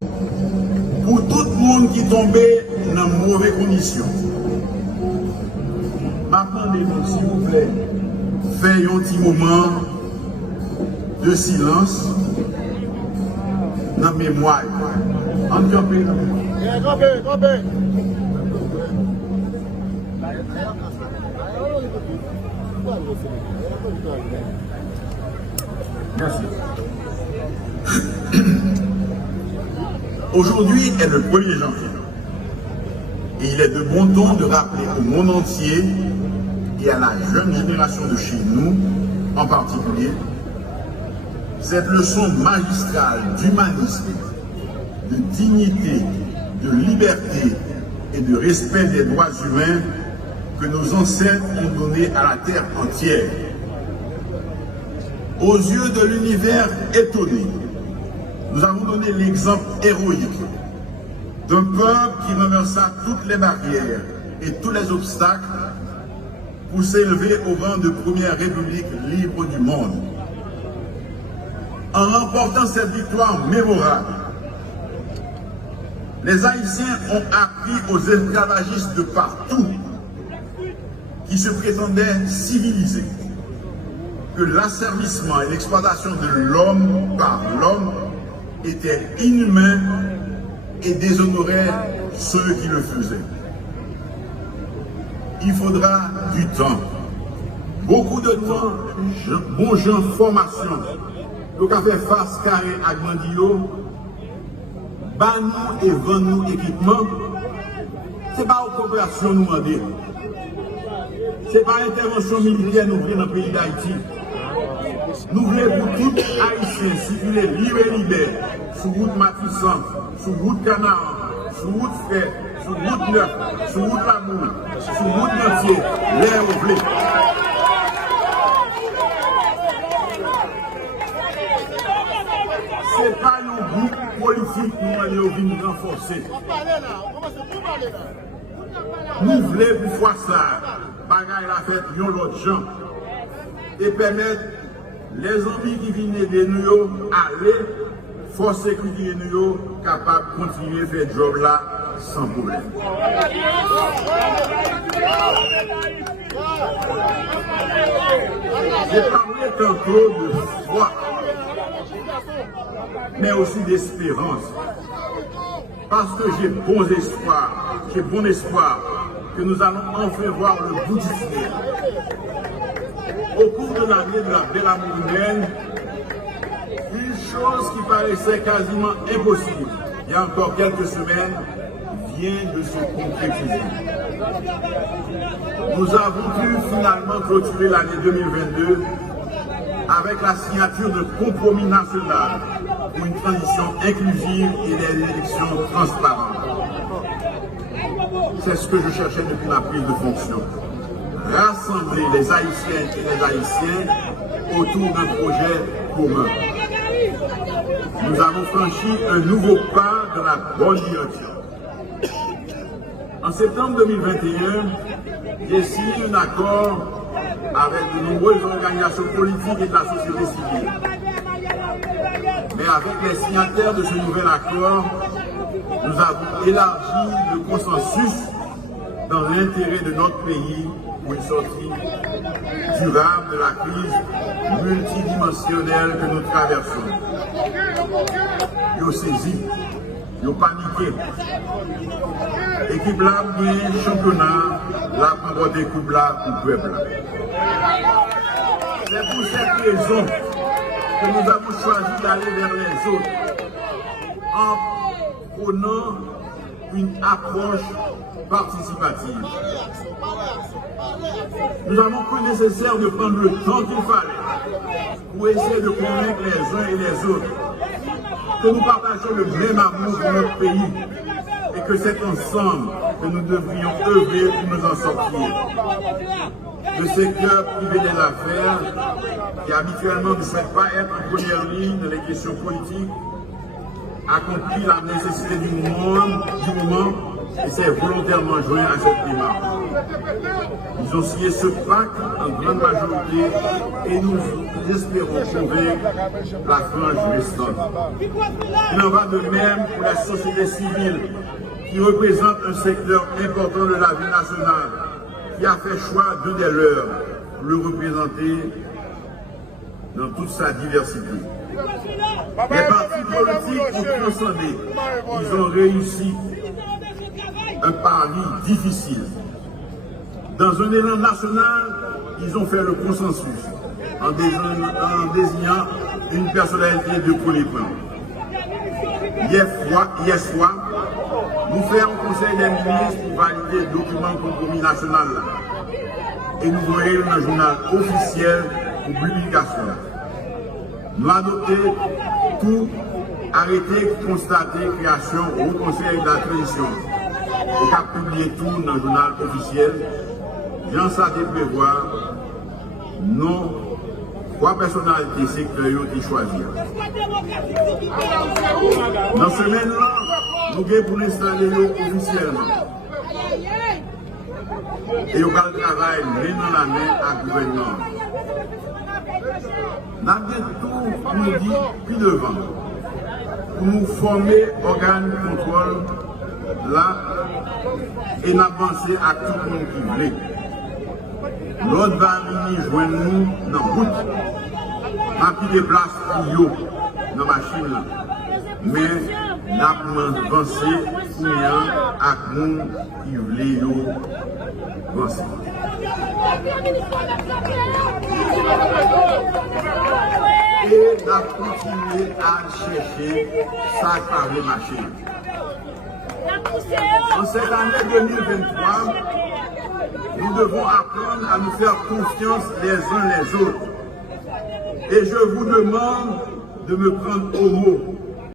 Pour tout le monde qui tombait dans de mauvaises conditions, m'attendez-vous, s'il vous plaît, faire un petit moment de silence dans la mémoire. En campé, Merci. Aujourd'hui est le 1er janvier. Et il est de bon ton de rappeler au monde entier et à la jeune génération de chez nous, en particulier, cette leçon magistrale d'humanisme, de dignité, de liberté et de respect des droits humains que nos ancêtres ont donné à la terre entière. Aux yeux de l'univers étonné, nous avons donné l'exemple héroïque d'un peuple qui renversa toutes les barrières et tous les obstacles pour s'élever au rang de première république libre du monde. En remportant cette victoire mémorable, les Haïtiens ont appris aux esclavagistes de partout qui se prétendaient civilisés que l'asservissement et l'exploitation de l'homme par l'homme étaient inhumains et déshonoraient ceux qui le faisaient. Il faudra du temps, beaucoup de temps, bon gens formation, pour faire face carré à Grandio, ban nous et vend nous équipement, ce n'est pas une coopération nous demander. Ce n'est pas intervention militaire nous voulons dans le pays d'Haïti. Nous voulons pour tout Haïtien circuler libre et libère, sur route Matissan, sur route Canaan, sur route Frais, sur route Neuf, sur route Lamour, sur route Nantier, l'air au blé. Ce n'est pas nos groupes politiques qui nous venir renforcer. Nous voulons pour voir ça, bagaille la fête, l'autre gens, et permettre les zombies qui viennent aider nous aller, force sécurité nous capable de continuer à faire le job là sans problème. J'ai parlé tantôt de foi, mais aussi d'espérance. Parce que j'ai bon espoir que nous allons enfin voir le bout du tunnel. Au cours de l'année de la belle amour humaine, une chose qui paraissait quasiment impossible, il y a encore quelques semaines, vient de se concrétiser. Nous avons pu finalement clôturer l'année 2022 avec la signature de compromis national pour une transition inclusive et des élections transparentes. C'est ce que je cherchais depuis la prise de fonction. Rassembler les Haïtiennes et les Haïtiens autour d'un projet commun. Nous avons franchi un nouveau pas dans la bonne direction. En septembre 2021, j'ai signé un accord avec de nombreuses organisations politiques et de la société civile. Mais avec les signataires de ce nouvel accord, nous avons élargi le consensus dans l'intérêt de notre pays pour une sortie durable de la crise multidimensionnelle que nous traversons. Ils ont saisi, ils ont paniqué. Équipe là, bien championnat, là pour des coups là pour peuple. C'est pour cette raison que nous avons choisi d'aller vers les autres en prenant une approche participative. Nous avons cru nécessaire de prendre le temps qu'il fallait pour essayer de convaincre les uns et les autres que nous partageons le même amour pour notre pays et que c'est ensemble que nous devrions œuvrer pour nous en sortir. De ces cœurs privés des affaires qui habituellement ne souhaitent pas être en première ligne dans les questions politiques, a compris la nécessité du moment et s'est volontairement joint à cette démarche. Ils ont signé ce pacte en grande majorité et nous espérons sauver la frange restante. Il en va de même pour la société civile qui représente un secteur important de la vie nationale, qui a fait choix d'un des leurs pour le représenter dans toute sa diversité. Les partis politiques ont transcendé, ils ont réussi un pari difficile. Dans un élan national, ils ont fait le consensus en désignant une personnalité de premier plan. Hier soir, nous faisons un conseil des ministres pour valider le document compromis national et nous voyons dans le journal officiel pour publication. Nous adoptons tout arrêté, constaté, création au conseil de la transition et a publié tout dans le journal officiel. Jean Sade prévoit nos 3 personnalités sectorielles qui choisir. Dans ce semaine-là, nous avons pour l'installer officiellement. Et nous allons travailler main dans la main à gouvernement. Nous avons tout pour nous dire puis devant. Pour nous former organe de contrôle là et nous avancer à tout le monde qui veut. L'autre va venir joindre nous dans la route. Nous avons des places pour eux dans la machine là. Mais nous avons avancé pour nous à tout le monde qui veut avancer. Et nous avons continué à chercher ça par les machines. En cette année 2023, nous devons apprendre à nous faire confiance les uns les autres. Et je vous demande de me prendre au mot.